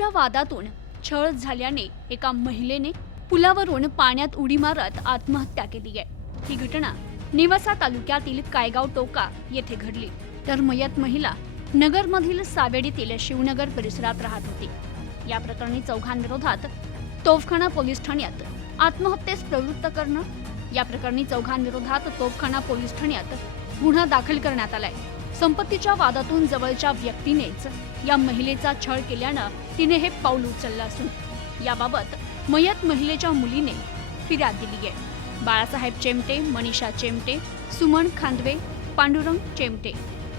संपत्तीच्या वादातून छळ झाल्याने एका महिलेने पुलावरून पाण्यात उडी मारत आत्महत्या केली आहे. ही घटना निवासा तालुक्यातील कायगाव टोका येथे घडली. तर मयत महिला नगरमधील सावेडीतील शिवनगर परिसरात राहत होती. या प्रकरणी चौघांविरोधात तोफखाना पोलीस ठाण्यात आत्महत्येस प्रवृत्त करणं या प्रकरणी चौघांविरोधात तोफखाना पोलीस ठाण्यात गुन्हा दाखल करण्यात आलाय. संपत्तीच्या वादातून जवळच्या व्यक्तीनेच या महिलेचा छळ केल्यानं तिने हे पाऊल उचललं असून याबाबत मयत महिलेच्या मुलीने फिर्याद दिली आहे. बाळासाहेब चेमटे मनीषा चेमटे सुमन खांदवे पांडुरंग चेमटे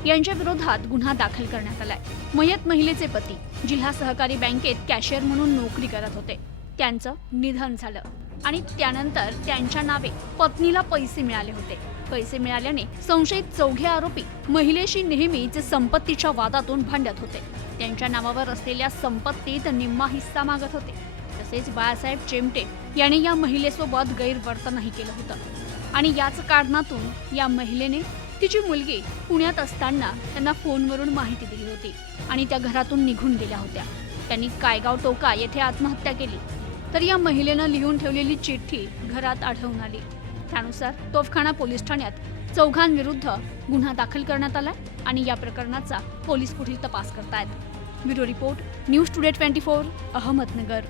यांच्या विरोधात गुन्हा दाखल करण्यात आलाय. मयत महिलेचे पती जिल्हा सहकारी बँकेत कॅशियर म्हणून नोकरी करत होते. त्यांचं निधन झालं आणि त्यानंतर त्यांच्या नावे पत्नीला पैसे मिळाले होते. पैसे मिळाल्याने संशयित चौघे आरोपी महिलेशी नेहमीच संपत्तीच्या वादातून भांडत होते. त्यांच्या नावावर असलेल्या संपत्तीत निम्मा हिस्सा मागत होते. तसेच बाळासाहेब चेमटे याने या महिलेसोबत गैरवर्तनही केलं होतं. आणि याच कारणातून या महिलेने तिची मुलगी पुण्यात असताना त्यांना फोनवरून माहिती दिली होती आणि त्या घरातून निघून गेल्या होत्या. त्यांनी कायगाव टोका येथे आत्महत्या केली. तर या महिलेनं लिहून ठेवलेली चिठ्ठी घरात आढळून आली. त्यानुसार तोफखाना पोलीस ठाण्यात चौघांविरुद्ध गुन्हा दाखल करण्यात आलाय आणि या प्रकरणाचा पोलीस पुढील तपास करतायत. Bureau report news today twenty four Ahmednagar.